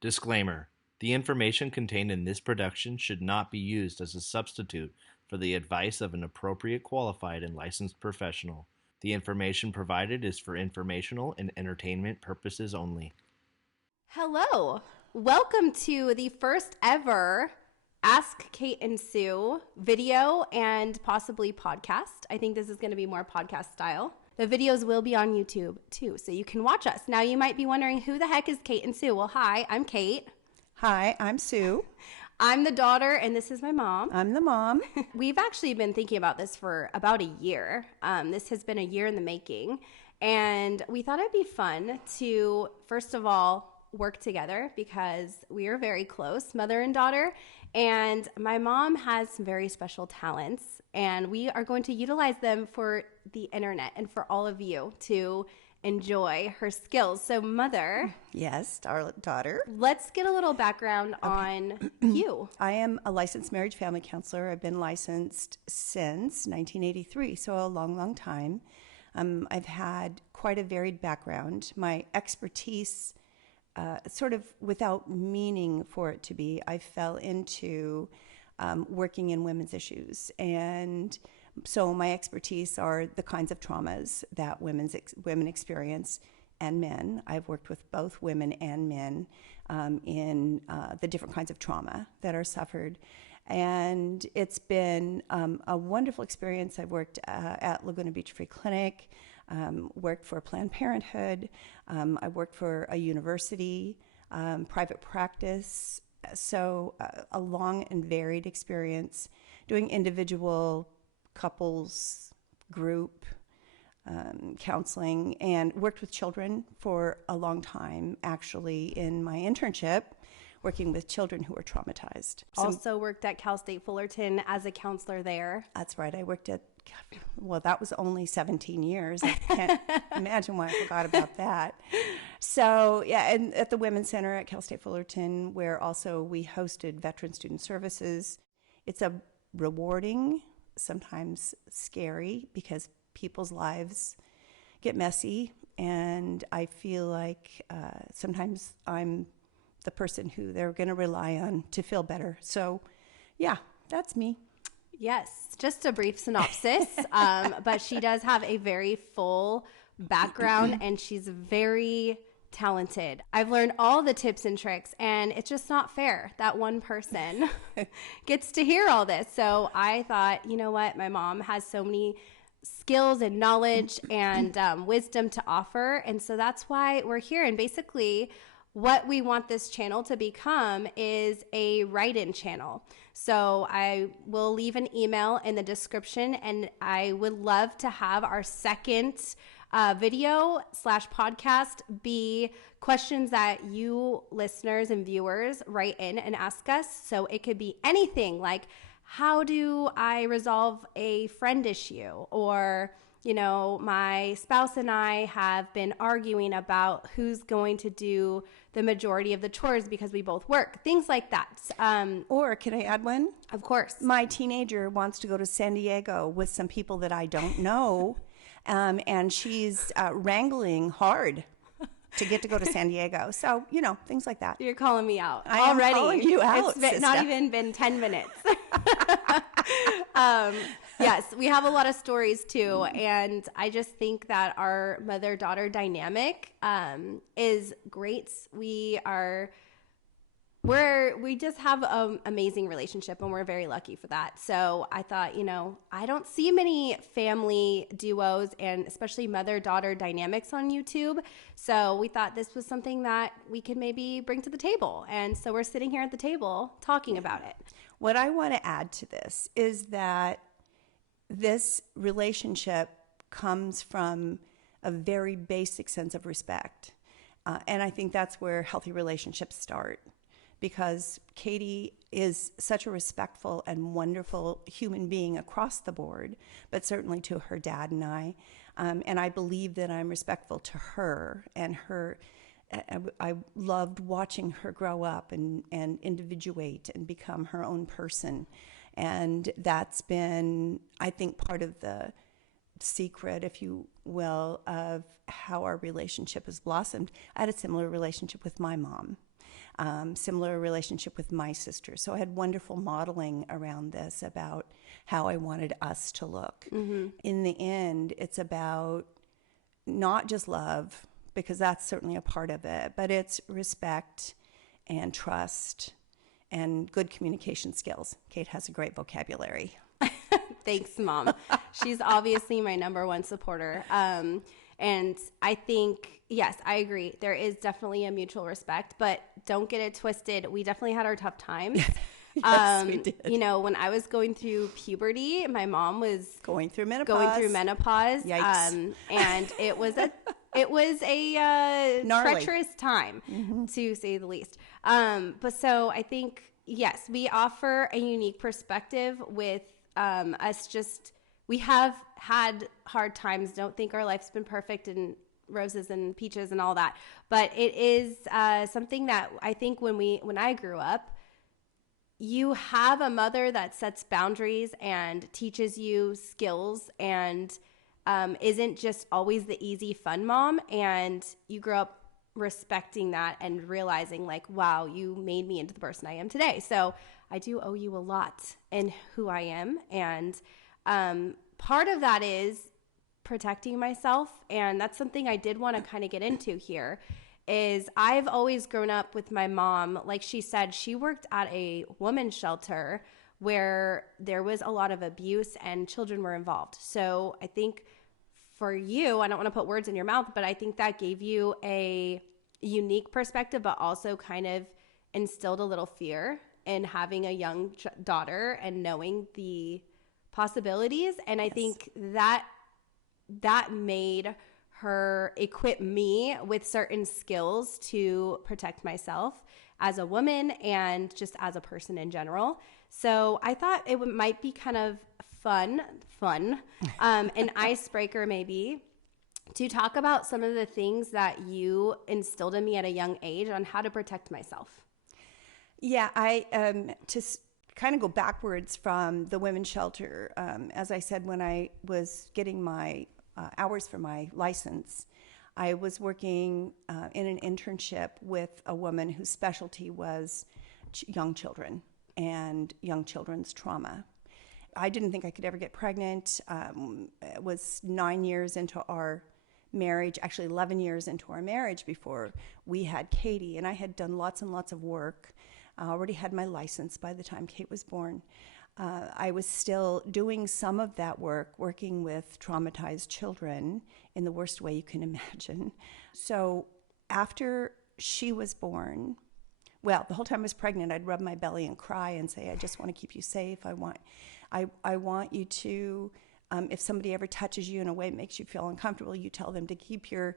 Disclaimer: the information contained in this production should not be used as a substitute for the advice of an appropriate qualified and licensed professional. The information provided is for informational and entertainment purposes only. Hello. Welcome to the first ever Ask Kate and Sue video and possibly podcast. I think this is going to be more podcast style. The videos will be on YouTube too, so you can watch us. Now you might be wondering, who the heck is Kate and Sue? Well, hi, I'm Kate. Hi, I'm Sue. I'm the daughter, and this is my mom. I'm the mom. We've actually been thinking about this for about a year. This has been a year in the making, and we thought it'd be fun to, first of all, work together because we are very close, mother and daughter, and my mom has some very special talents, and we are going to utilize them for the internet and for all of you to enjoy her skills. So, Mother. Yes, our daughter. Let's get a little background on you. I am a licensed marriage family counselor. I've been licensed since 1983, so a long, long time. I've had quite a varied background. My expertise, sort of without meaning for it to be, I fell into working in women's issues. And so my expertise are the kinds of traumas that women experience, and men. I've worked with both women and men in the different kinds of trauma that are suffered. And it's been a wonderful experience. I've worked at Laguna Beach Free Clinic, worked for Planned Parenthood. I worked for a university, private practice. So a long and varied experience doing individual, couples, group counseling, and worked with children for a long time, actually, in my internship, working with children who were traumatized. Also worked at Cal State Fullerton as a counselor there. That's right. I worked at, well, that was only 17 years. I can't imagine why I forgot about that. So, yeah, and at the Women's Center at Cal State Fullerton, where also we hosted Veteran Student Services. It's a rewarding, sometimes scary, because people's lives get messy, and I feel like sometimes I'm the person who they're going to rely on to feel better. So, yeah, that's me. Yes, just a brief synopsis, but she does have a very full background, and she's very talented. I've learned all the tips and tricks, and it's just not fair that one person gets to hear all this. So I thought, you know what? My mom has so many skills and knowledge and wisdom to offer, and so that's why we're here. And basically, what we want this channel to become is a write-in channel. So I will leave an email in the description, and I would love to have our second video/podcast be questions that you listeners and viewers write in and ask us. So it could be anything like, how do I resolve a friend issue? Or, you know, my spouse and I have been arguing about who's going to do the majority of the chores because we both work. Things like that. Or can I add one? Of course. My teenager wants to go to San Diego with some people that I don't know, and she's wrangling hard to get to go to San Diego. So, you know, things like that. You're calling me out I already. am calling you out, It's not even been 10 minutes. Yes, we have a lot of stories too, and I just think that our mother-daughter dynamic is great. We just have an amazing relationship, and we're very lucky for that. So I thought, you know, I don't see many family duos and especially mother-daughter dynamics on YouTube. So we thought this was something that we could maybe bring to the table. And so we're sitting here at the table talking about it. What I want to add to this is that this relationship comes from a very basic sense of respect. And I think that's where healthy relationships start, because Katie is such a respectful and wonderful human being across the board, but certainly to her dad and I. And I believe that I'm respectful to her and her. I loved watching her grow up and individuate and become her own person. And that's been, I think, part of the secret, if you will, of how our relationship has blossomed. I had a similar relationship with my mom. Similar relationship with my sister. So I had wonderful modeling around this about how I wanted us to look. In the end, it's about not just love, because that's certainly a part of it, but it's respect and trust and good communication skills. Kate has a great vocabulary. Thanks, Mom. She's obviously my number one supporter. And I think, yes, I agree. There is definitely a mutual respect, but don't get it twisted. We definitely had our tough times. Yes, we did. You know, when I was going through puberty, my mom was Going through menopause. Yikes. And it was a Gnarly. treacherous time, to say the least. But so I think, yes, we offer a unique perspective with us. Just, we have had hard times. Don't think our life's been perfect and roses and peaches and all that. But it is something that I think when I grew up, you have a mother that sets boundaries and teaches you skills and isn't just always the easy fun mom. And you grow up respecting that and realizing like, wow, you made me into the person I am today. So I do owe you a lot in who I am. And part of that is protecting myself. And that's something I did want to kind of get into here. Is I've always grown up with my mom. Like she said, she worked at a women's shelter where there was a lot of abuse and children were involved. So I think for you, I don't want to put words in your mouth, but I think that gave you a unique perspective, but also kind of instilled a little fear in having a young daughter and knowing the possibilities. And I think that made her equip me with certain skills to protect myself as a woman and just as a person in general. So I thought it might be kind of fun, an icebreaker maybe, to talk about some of the things that you instilled in me at a young age on how to protect myself. Yeah, I to kind of go backwards from the women's shelter. As I said, when I was getting my hours for my license, I was working in an internship with a woman whose specialty was young children and young children's trauma. I didn't think I could ever get pregnant. It was 9 years into our marriage, actually 11 years into our marriage before we had Katie, and I had done lots and lots of work. I already had my license by the time Kate was born. I was still doing some of that work, working with traumatized children in the worst way you can imagine. So after she was born, well, the whole time I was pregnant, I'd rub my belly and cry and say, I just want to keep you safe. I want you to, if somebody ever touches you in a way that makes you feel uncomfortable, you tell them to keep your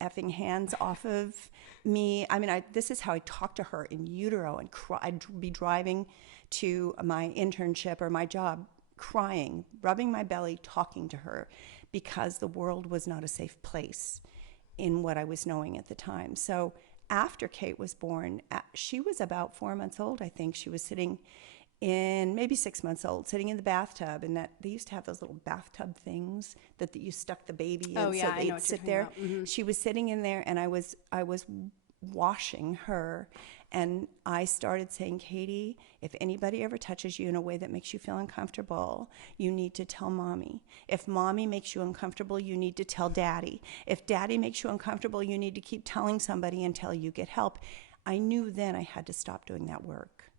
effing hands off of me. I mean, this is how I talked to her in utero and cry. I'd be driving to my internship or my job crying, rubbing my belly, talking to her because the world was not a safe place in what I was knowing at the time. So after Kate was born, she was about 4 months old, I think. She was sitting in, maybe 6 months old, sitting in the bathtub, and that they used to have those little bathtub things that you stuck the baby in, Oh, yeah, so I know they'd what sit you're there. talking about. She was sitting in there, and I was washing her, and I started saying, Katie, if anybody ever touches you in a way that makes you feel uncomfortable, you need to tell mommy. If mommy makes you uncomfortable, you need to tell daddy. If daddy makes you uncomfortable, you need to keep telling somebody until you get help. I knew then I had to stop doing that work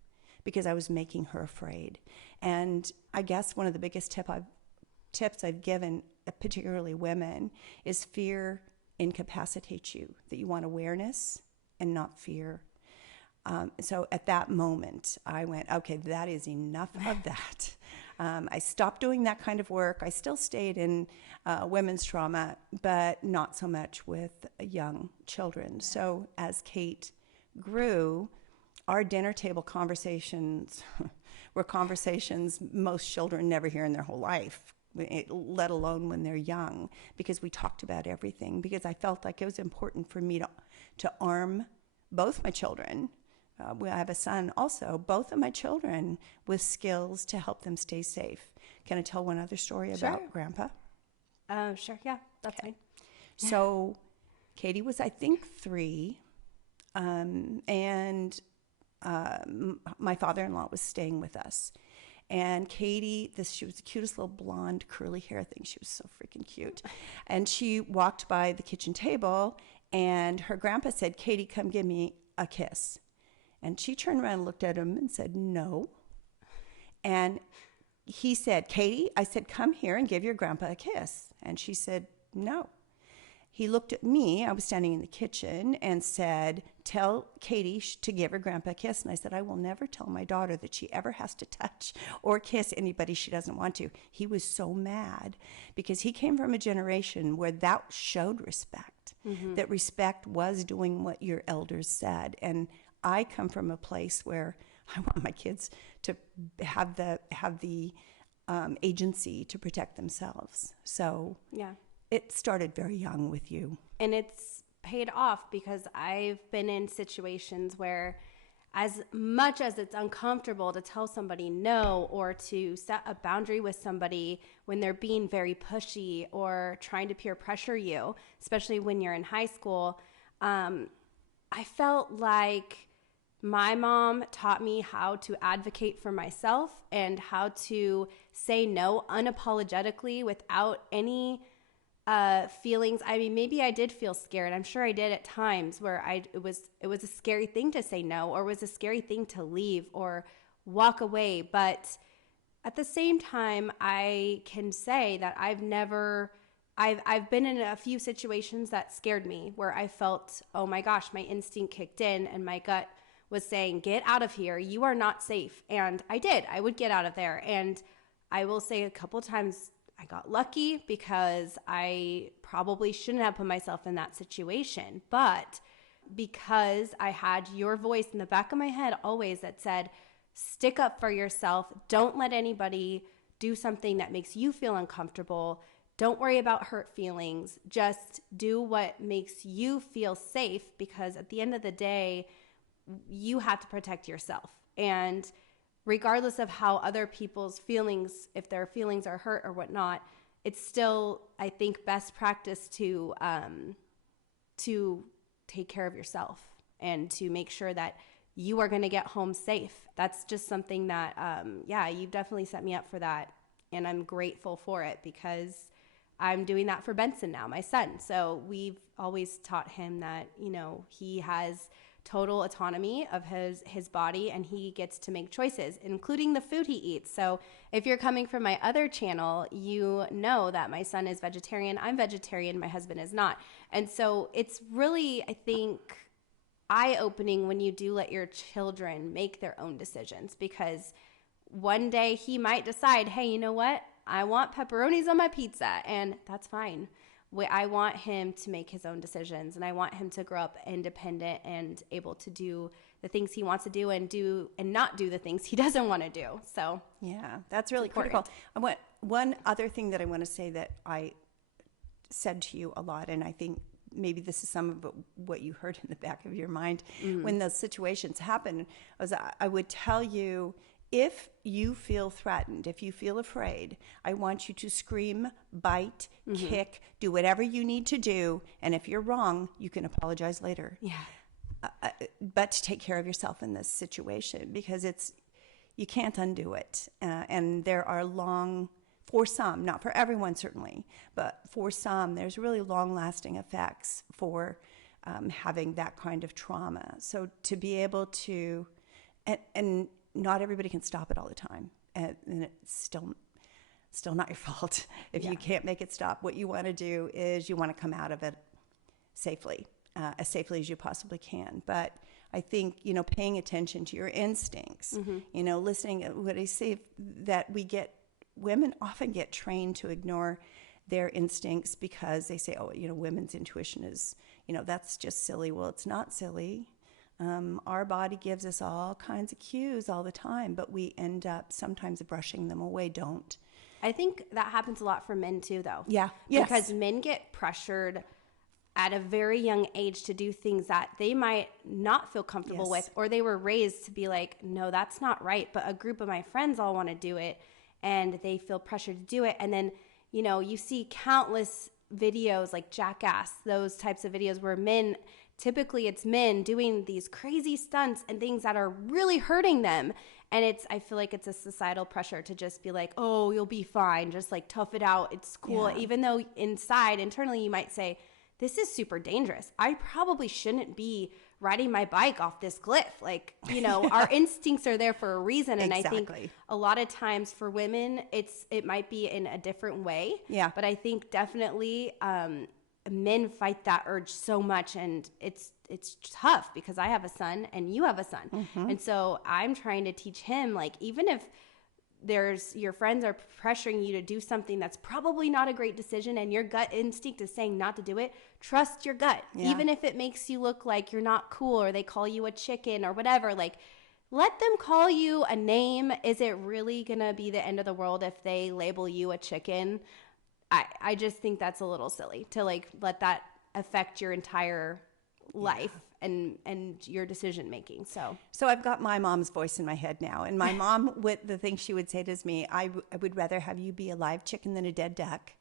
because I was making her afraid. And I guess one of the biggest tips I've given, particularly women, is fear incapacitates you, that you want awareness and not fear. So at that moment, I went, okay, that is enough of that. I stopped doing that kind of work. I still stayed in women's trauma, but not so much with young children. So as Kate grew, our dinner table conversations were conversations most children never hear in their whole life, let alone when they're young, because we talked about everything, because I felt like it was important for me to arm both my children. I have a son also, both of my children with skills to help them stay safe. Can I tell one other story about Grandpa? Sure, yeah, that's fine. So Katie was, I think, 3. and my father-in-law was staying with us. And Katie, she was the cutest little blonde curly hair thing. She was so freaking cute. And she walked by the kitchen table, and her grandpa said, "Katie, come give me a kiss." And she turned around and looked at him and said, "No." And he said, "Katie," I said, "come here and give your grandpa a kiss." And she said, "No." He looked at me, I was standing in the kitchen, and said, "Tell Katie to give her grandpa a kiss." And I said, "I will never tell my daughter that she ever has to touch or kiss anybody she doesn't want to." He was so mad because he came from a generation where that showed respect, that respect was doing what your elders said. And I come from a place where I want my kids to have the agency to protect themselves. So Yeah. it started very young with you. And it's paid off because I've been in situations where, as much as it's uncomfortable to tell somebody no or to set a boundary with somebody when they're being very pushy or trying to peer pressure you, especially when you're in high school, I felt like my mom taught me how to advocate for myself and how to say no unapologetically without any feelings. I mean, maybe I did feel scared. I'm sure I did at times where it was a scary thing to say no, or was a scary thing to leave or walk away. But at the same time, I can say that I've been in a few situations that scared me where I felt, oh my gosh, my instinct kicked in and my gut was saying, "Get out of here. You are not safe." And I did. I would get out of there. And I will say a couple times I got lucky because I probably shouldn't have put myself in that situation. But because I had your voice in the back of my head always that said, stick up for yourself. Don't let anybody do something that makes you feel uncomfortable. Don't worry about hurt feelings. Just do what makes you feel safe, because at the end of the day, you have to protect yourself. And regardless of how other people's feelings, if their feelings are hurt or whatnot, it's still, I think, best practice to take care of yourself and to make sure that you are going to get home safe. That's just something that, you've definitely set me up for that. And I'm grateful for it because I'm doing that for Benson now, my son. So we've always taught him that, he has total autonomy of his body, and he gets to make choices, including the food he eats. So if you're coming from my other channel, you know that my son is vegetarian. I'm vegetarian. My husband is not. And so it's really, I think, eye-opening when you do let your children make their own decisions, because one day he might decide, hey, you know what? I want pepperonis on my pizza, and that's fine. I want him to make his own decisions, and I want him to grow up independent and able to do the things he wants to do and not do the things he doesn't want to do. So yeah, that's really critical. One other thing that I want to say that I said to you a lot, and I think maybe this is some of what you heard in the back of your mind when those situations happen, was I would tell you, if you feel threatened, if you feel afraid, I want you to scream, bite, kick, do whatever you need to do. And if you're wrong, you can apologize later. yeah. But to take care of yourself in this situation, because you can't undo it. And there are for some, not for everyone certainly, but for some, there's really long-lasting effects for having that kind of trauma. So to be able to, and not everybody can stop it all the time, and it's still not your fault if you can't make it stop. What you want to do is you want to come out of it safely, as safely as you possibly can. But I think, paying attention to your instincts, listening, what I say, that women often get trained to ignore their instincts because they say, oh, women's intuition is, that's just silly. Well, it's not silly. Our body gives us all kinds of cues all the time, but we end up sometimes brushing them away. Don't. I think that happens a lot for men too, though. Yeah. Yes. Because men get pressured at a very young age to do things that they might not feel comfortable with, or they were raised to be like, no, that's not right. But a group of my friends all want to do it, and they feel pressured to do it. And then, you see countless videos like Jackass, those types of videos where men typically it's men doing these crazy stunts and things that are really hurting them. And I feel like it's a societal pressure to just be like, oh, you'll be fine. Just like tough it out. It's cool. Yeah. Even though internally, you might say, this is super dangerous. I probably shouldn't be riding my bike off this cliff. Like, our instincts are there for a reason. And Exactly. I think a lot of times for women, it might be in a different way. Yeah. But I think definitely men fight that urge so much, and it's tough because I have a son and you have a son. Mm-hmm. And so I'm trying to teach him, like, even if your friends are pressuring you to do something that's probably not a great decision and your gut instinct is saying not to do it, trust your gut. Yeah. Even if it makes you look like you're not cool or they call you a chicken or whatever, like, let them call you a name. Is it really gonna be the end of the world if they label you a chicken? I just think that's a little silly to like let that affect your entire life and your decision making. So I've got my mom's voice in my head now, and my mom, with the thing she would say to me, I would rather have you be a live chicken than a dead duck,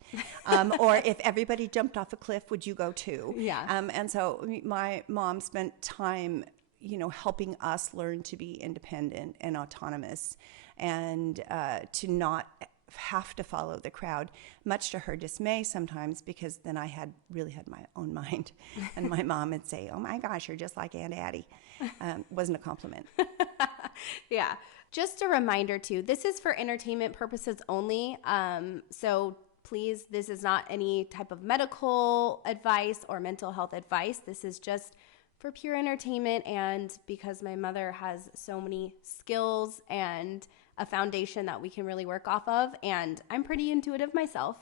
or if everybody jumped off a cliff, would you go too? Yeah. And so my mom spent time, helping us learn to be independent and autonomous, and to not have to follow the crowd, much to her dismay sometimes, because then I really had my own mind, and my mom would say, "Oh my gosh, you're just like Aunt Addie." Wasn't a compliment. Yeah. Just a reminder too, this is for entertainment purposes only. So please, this is not any type of medical advice or mental health advice. This is just for pure entertainment, and because my mother has so many skills and a foundation that we can really work off of, and I'm pretty intuitive myself.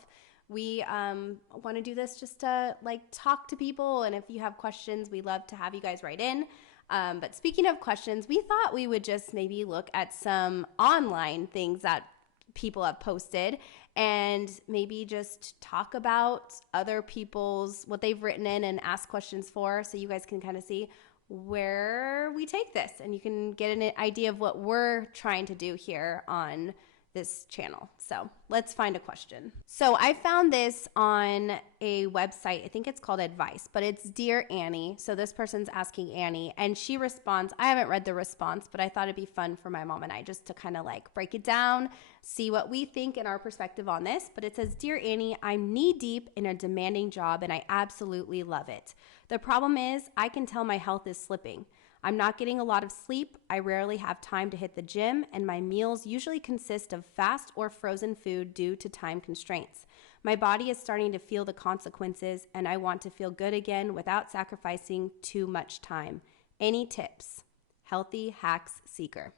We want to do this just to like talk to people, and if you have questions, we love to have you guys write in. But speaking of questions, we thought we would just maybe look at some online things that people have posted and maybe just talk about other people's, what they've written in and ask questions for, so you guys can kind of see where we take this and you can get an idea of what we're trying to do here on this channel. So let's find a question. So I found this on a website. I think it's called Advice, but it's Dear Annie. So this person's asking Annie, and she responds. I haven't read the response, but I thought it'd be fun for my mom and I just to kind of like break it down, see what we think and our perspective on this. But it says, Dear Annie, I'm knee deep in a demanding job and I absolutely love it. The problem is I can tell my health is slipping. I'm not getting a lot of sleep, I rarely have time to hit the gym, and my meals usually consist of fast or frozen food due to time constraints. My body is starting to feel the consequences, and I want to feel good again without sacrificing too much time. Any tips? Healthy Hacks Seeker.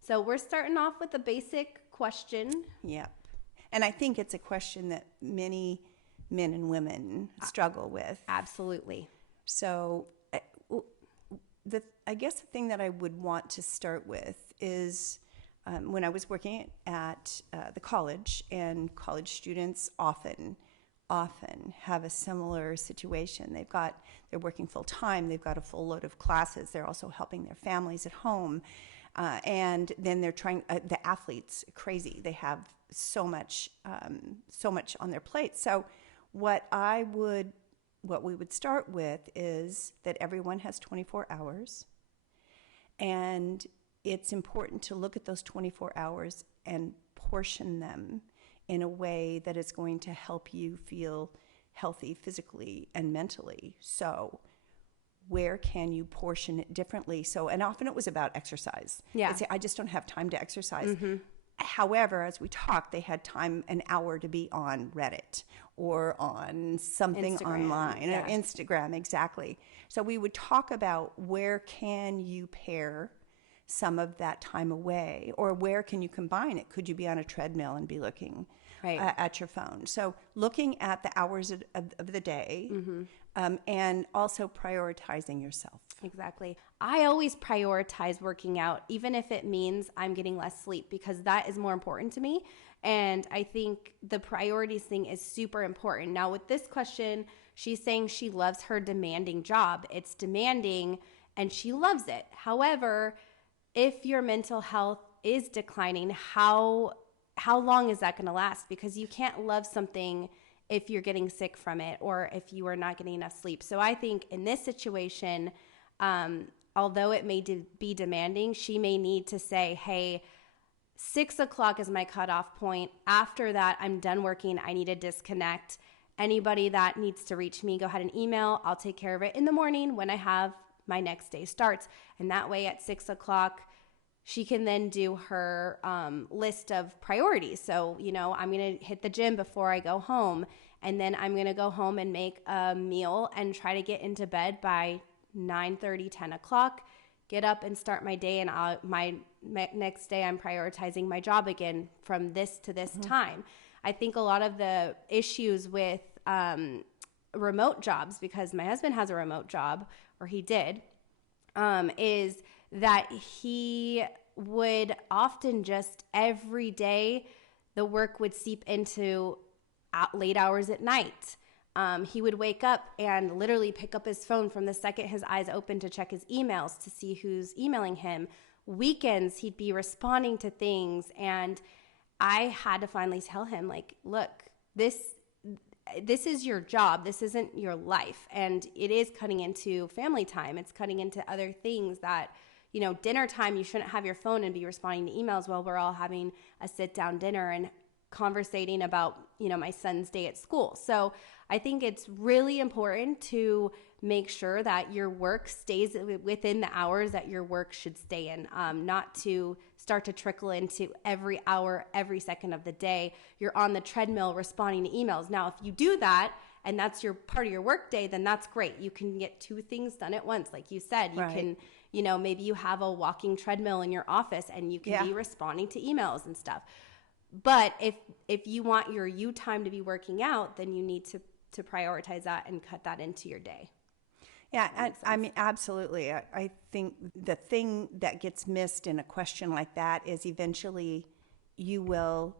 So we're starting off with a basic question. Yep. And I think it's a question that many men and women struggle with. Absolutely. So I guess the thing that I would want to start with is when I was working at the college, and college students often have a similar situation. They're working full time, they've got a full load of classes, they're also helping their families at home, and then they're trying. The athletes, crazy, they have so much on their plate. So what we would start with is that everyone has 24 hours, and it's important to look at those 24 hours and portion them in a way that is going to help you feel healthy physically and mentally. So where can you portion it differently? So, and often it was about exercise. Yeah. I'd say, I just don't have time to exercise. Mm-hmm. However, as we talked, they had time, an hour, to be on Reddit or on something Instagram, online, yeah. or Instagram, exactly. So we would talk about where can you pair some of that time away, or where can you combine it? Could you be on a treadmill and be looking at your phone? So looking at the hours of the day, mm-hmm. And also prioritizing yourself. Exactly. I always prioritize working out, even if it means I'm getting less sleep, because that is more important to me. And I think the priorities thing is super important. Now, with this question, she's saying she loves her demanding job. It's demanding and she loves it. However, if your mental health is declining, how long is that going to last? Because you can't love something if you're getting sick from it or if you are not getting enough sleep. So I think in this situation, although it may be demanding, she may need to say, hey, 6 o'clock is my cutoff point. After that, I'm done working. I need to disconnect. Anybody that needs to reach me, go ahead and email. I'll take care of it in the morning when I have my next day starts. And that way at 6 o'clock, she can then do her list of priorities. So, I'm going to hit the gym before I go home. And then I'm going to go home and make a meal and try to get into bed by 9:30, 10 o'clock. Get up and start my day. And my next day, I'm prioritizing my job again from this to this time. I think a lot of the issues with remote jobs, because my husband has a remote job, or he did, is that he would often just every day, the work would seep into late hours at night. He would wake up and literally pick up his phone from the second his eyes open to check his emails to see who's emailing him. Weekends, he'd be responding to things, and I had to finally tell him, like, look, this is your job. This isn't your life. And it is cutting into family time. It's cutting into other things that, dinner time, you shouldn't have your phone and be responding to emails while we're all having a sit down dinner and conversating about, my son's day at school. So I think it's really important to make sure that your work stays within the hours that your work should stay in, not to start to trickle into every hour, every second of the day. You're on the treadmill responding to emails. Now, if you do that and that's your part of your work day, then that's great. You can get two things done at once. Like you said, you can, maybe you have a walking treadmill in your office and you can be responding to emails and stuff. But if you want your you time to be working out, then you need to prioritize that and cut that into your day. Yeah, I mean, absolutely. I think the thing that gets missed in a question like that is eventually you will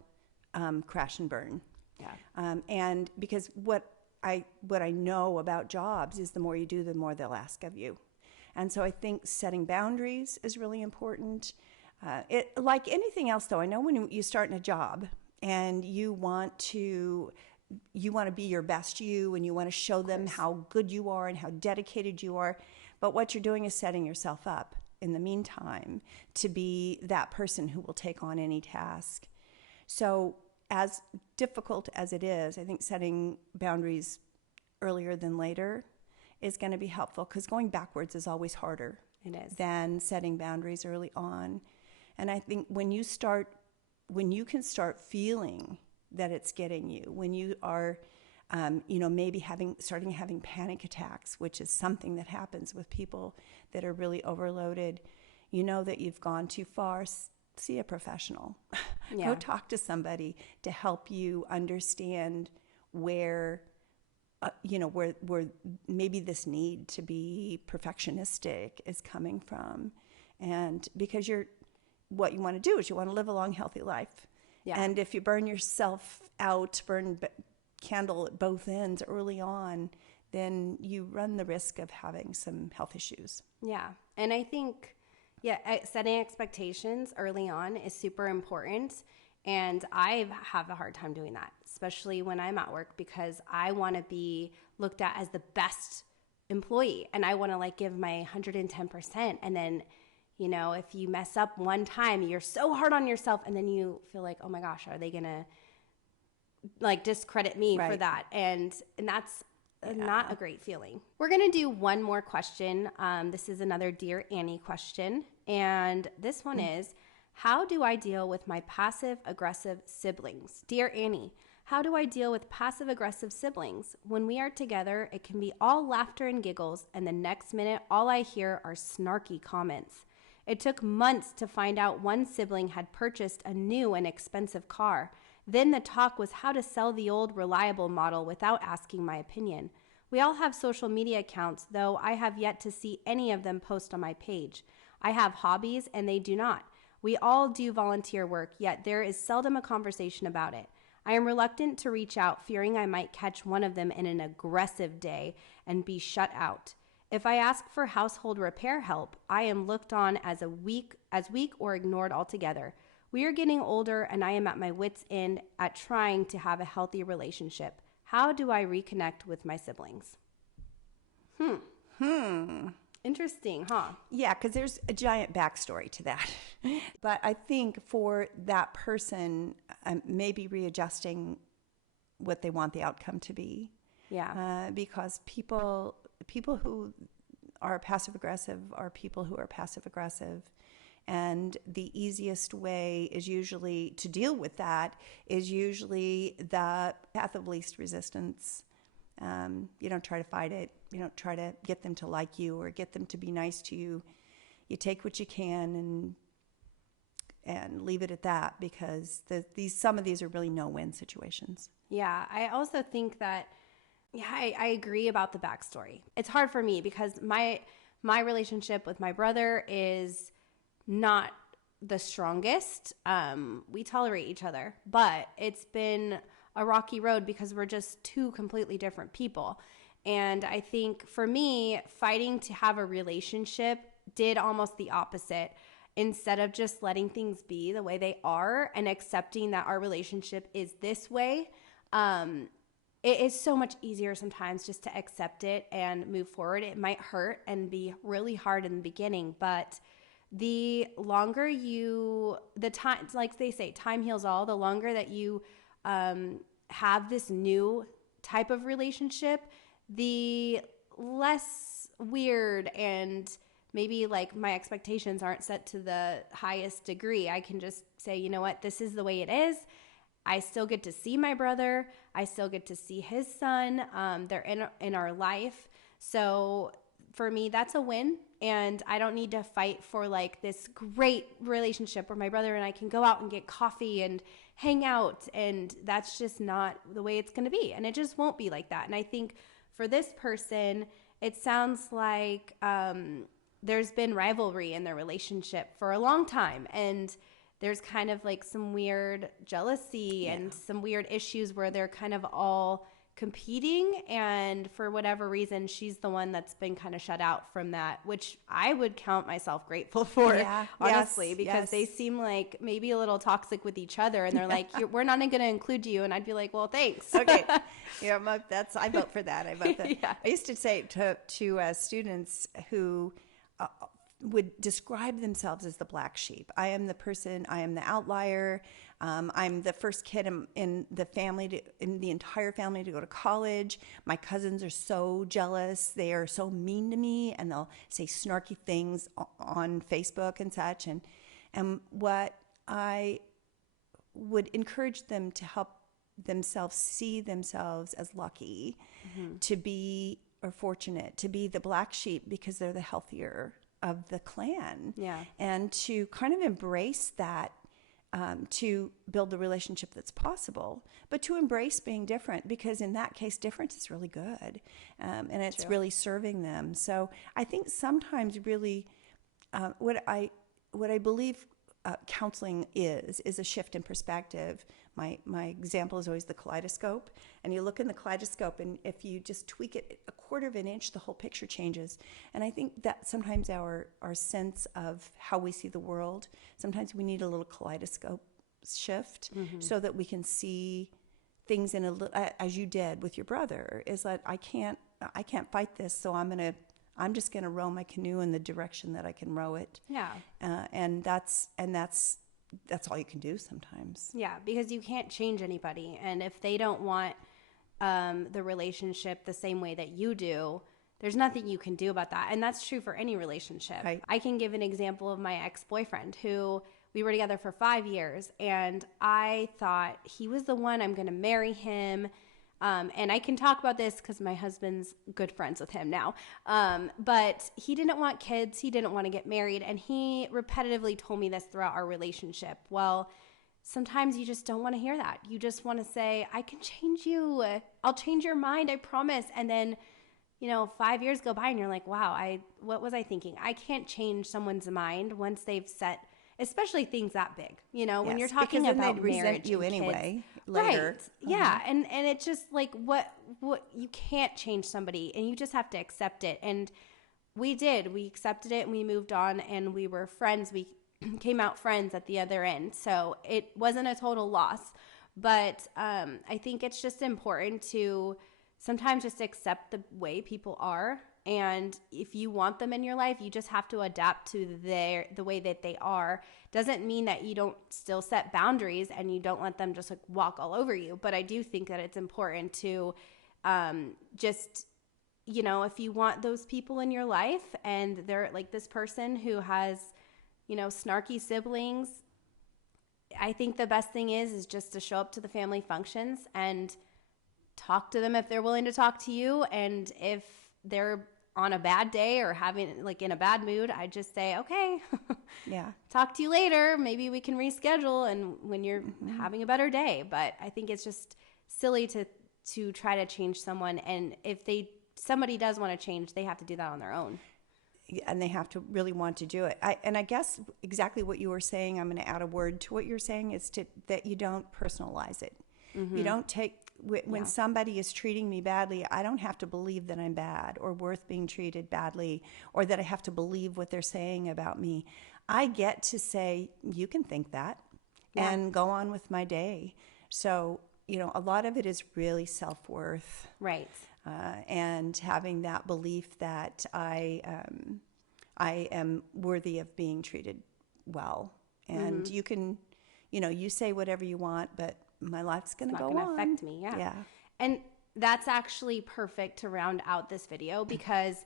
crash and burn. Yeah. And because what I know about jobs is the more you do, the more they'll ask of you. And so I think setting boundaries is really important. Like anything else, though, I know when you start in a job and you want to be your best you, and you want to show them how good you are and how dedicated you are. But what you're doing is setting yourself up in the meantime to be that person who will take on any task. So as difficult as it is, I think setting boundaries earlier than later is going to be helpful, because going backwards is always harder than setting boundaries early on. And I think when you can start feeling that it's getting you, when you are, maybe starting having panic attacks, which is something that happens with people that are really overloaded, that you've gone too far, see a professional. Yeah. Go talk to somebody to help you understand where maybe this need to be perfectionistic is coming from. And because what you want to do is you want to live a long, healthy life. Yeah. And if you burn yourself out, burn candle at both ends early on, then you run the risk of having some health issues. Yeah. And I think, setting expectations early on is super important. And I have a hard time doing that, especially when I'm at work, because I want to be looked at as the best employee. And I want to give my 110%. And then, if you mess up one time, you're so hard on yourself, and then you feel like, oh my gosh, are they going to discredit me for that? And that's not a great feeling. We're going to do one more question. This is another Dear Annie question. And this one is, how do I deal with my passive-aggressive siblings? Dear Annie, how do I deal with passive-aggressive siblings? When we are together, it can be all laughter and giggles, and the next minute, all I hear are snarky comments. It took months to find out one sibling had purchased a new and expensive car. Then the talk was how to sell the old reliable model without asking my opinion. We all have social media accounts, though I have yet to see any of them post on my page. I have hobbies, and they do not. We all do volunteer work, yet there is seldom a conversation about it. I am reluctant to reach out, fearing I might catch one of them in an aggressive day and be shut out. If I ask for household repair help, I am looked on as weak or ignored altogether. We are getting older, and I am at my wits' end at trying to have a healthy relationship. How do I reconnect with my siblings? Interesting, huh? Yeah, because there's a giant backstory to that. But I think for that person, maybe readjusting what they want the outcome to be. Yeah. Because people who are passive aggressive are people who are passive aggressive. And the easiest way is usually to deal with that is usually the path of least resistance. You don't try to fight it. You don't try to get them to like you or get them to be nice to you. You take what you can and leave it at that, because some of these are really no-win situations. Yeah, I also think that, I agree about the backstory. It's hard for me because my relationship with my brother is not the strongest. We tolerate each other, but it's been a rocky road because we're just two completely different people. And I think for me, fighting to have a relationship did almost the opposite. Instead of just letting things be the way they are and accepting that our relationship is this way, it is so much easier sometimes just to accept it and move forward. It might hurt and be really hard in the beginning, but the longer the time, like they say, time heals all. The longer that you have this new type of relationship, the less weird and maybe like my expectations aren't set to the highest degree. I can just say, you know what, this is the way it is. I still get to see my brother. I still get to see his son. They're in our life. So for me, that's a win. And I don't need to fight for like this great relationship where my brother and I can go out and get coffee and hang out. And that's just not the way it's going to be. And it just won't be like that. And I think for this person, it sounds like there's been rivalry in their relationship for a long time. And there's kind of like some weird jealousy and some weird issues where they're kind of all competing, and for whatever reason she's the one that's been kind of shut out from that, which I would count myself grateful for, honestly, because they seem like maybe a little toxic with each other, and they're like, we're not going to include you, and I'd be like, well, thanks. Okay. I vote for that. I vote that. I used to say to students who would describe themselves as the black sheep. I am the person, I am the outlier. I'm the first kid in the family, in the entire family, to go to college. My cousins are so jealous. They are so mean to me, and they'll say snarky things on Facebook and such. And what I would encourage them to help themselves see themselves as lucky, to be, or fortunate, to be the black sheep because they're the healthier of the clan. And to kind of embrace that, to build the relationship that's possible, but to embrace being different, because in that case, difference is really good, and it's really serving them. So I think sometimes really what I believe counseling is a shift in perspective. My example is always the kaleidoscope, and you look in the kaleidoscope, and if you just tweak it a quarter of an inch, the whole picture changes. And I think that sometimes our sense of how we see the world, sometimes we need a little kaleidoscope shift, so that we can see things in a little, as you did with your brother, is that I can't fight this, so I'm just going to row my canoe in the direction that I can row it. And that's all you can do sometimes. Yeah, because you can't change anybody. And if they don't want the relationship the same way that you do, there's nothing you can do about that. And that's true for any relationship. Right. I can give an example of my ex-boyfriend, who we were together for 5 years, and I thought he was the one. I'm going to marry him. And I can talk about this because my husband's good friends with him now. But he didn't want kids. He didn't want to get married. And he repetitively told me this throughout our relationship. Well, sometimes you just don't want to hear that. You just want to say, I can change you. I'll change your mind. I promise. And then, 5 years go by and you're like, wow, what was I thinking? I can't change someone's mind once they've set, especially things that big, when you're talking about marriage, you anyway later. Right. Yeah. And it's just like, what you can't change somebody, and you just have to accept it. And we accepted it, and we moved on, and we were friends. We came out friends at the other end. So it wasn't a total loss, But I think it's just important to sometimes just accept the way people are. And if you want them in your life, you just have to adapt to the way that they are. Doesn't mean that you don't still set boundaries and you don't let them just like walk all over you. But I do think that it's important to just, you know, if you want those people in your life and they're like this person who has, you know, snarky siblings, I think the best thing is just to show up to the family functions and talk to them if they're willing to talk to you. And if they're on a bad day or having like in a bad mood, I just say, okay, Yeah. talk to you later. Maybe we can reschedule and when you're having a better day. But I think it's just silly to try to change someone. And if somebody does want to change, they have to do that on their own. And they have to really want to do it. I guess exactly what you were saying, I'm going to add a word to what you're saying, is that you don't personalize it. You don't take, when somebody is treating me badly, I don't have to believe that I'm bad or worth being treated badly or that I have to believe what they're saying about me. I get to say, you can think that and go on with my day. So, you know, a lot of it is really self-worth. Right. And having that belief that I am worthy of being treated well. And you can, you know, you say whatever you want, but my life's going to go on. It's not going to affect me. Yeah. And that's actually perfect to round out this video, because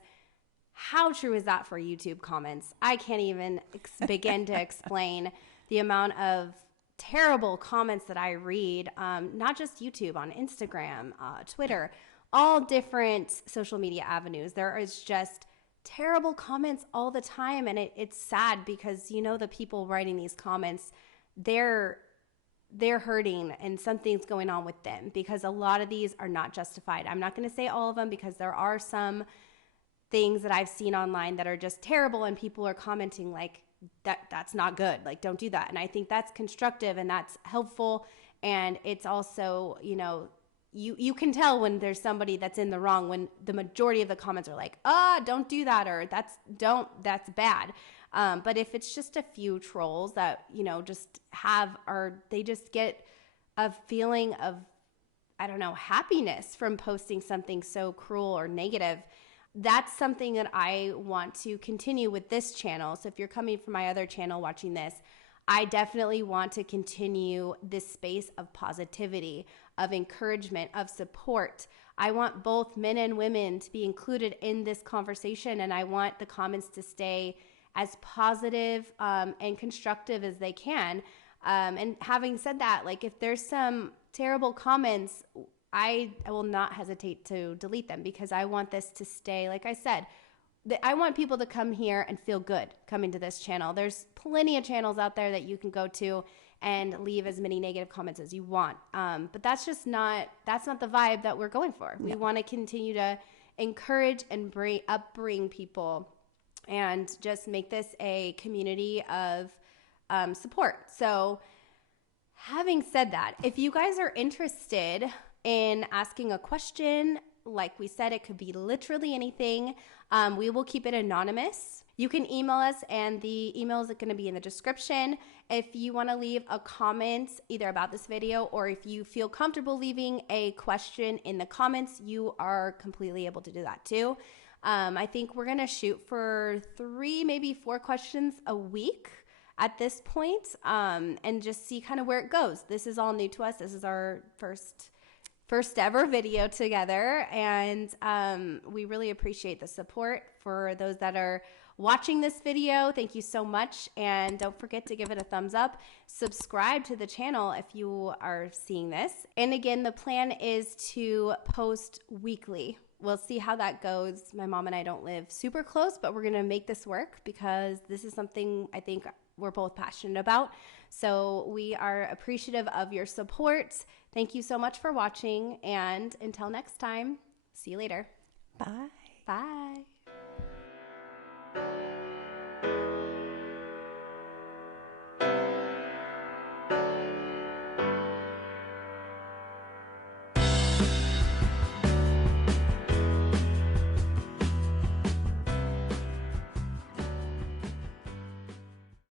how true is that for YouTube comments? I can't even begin to explain the amount of terrible comments that I read, not just YouTube, on Instagram, Twitter, all different social media avenues. There is just terrible comments all the time. And it's sad because, you know, the people writing these comments, they're hurting and something's going on with them, because a lot of these are not justified. I'm not going to say all of them, because there are some things that I've seen online that are just terrible and people are commenting like that's not good. Like, don't do that. And I think that's constructive and that's helpful. And it's also, you know, you can tell when there's somebody that's in the wrong, when the majority of the comments are like, don't do that, or that's bad. But if it's just a few trolls that, you know, they just get a feeling of, I don't know, happiness from posting something so cruel or negative, that's something that I want to continue with this channel. So if you're coming from my other channel watching this, I definitely want to continue this space of positivity, of encouragement, of support. I want both men and women to be included in this conversation, and I want the comments to stay as positive and constructive as they can. And having said that, like, if there's some terrible comments, I will not hesitate to delete them, because I want this to stay, like I said, I want people to come here and feel good coming to this channel. There's plenty of channels out there that you can go to and leave as many negative comments as you want. But that's not the vibe that we're going for. We want to continue to encourage and bring people and just make this a community of support. So having said that, if you guys are interested in asking a question, like we said, it could be literally anything. We will keep it anonymous. You can email us, and the email is going to be in the description. If you want to leave a comment either about this video, or if you feel comfortable leaving a question in the comments, you are completely able to do that too. I think we're going to shoot for 3, maybe 4 questions a week at this point, and just see kind of where it goes. This is all new to us. This is our first ever video together, and we really appreciate the support. For those that are watching this video, thank you so much, and don't forget to give it a thumbs up. Subscribe to the channel if you are seeing this. And again, the plan is to post weekly. We'll see how that goes. My mom and I don't live super close, but we're gonna make this work, because this is something I think we're both passionate about. So we are appreciative of your support. Thank you so much for watching, and until next time, see you later. Bye. Bye.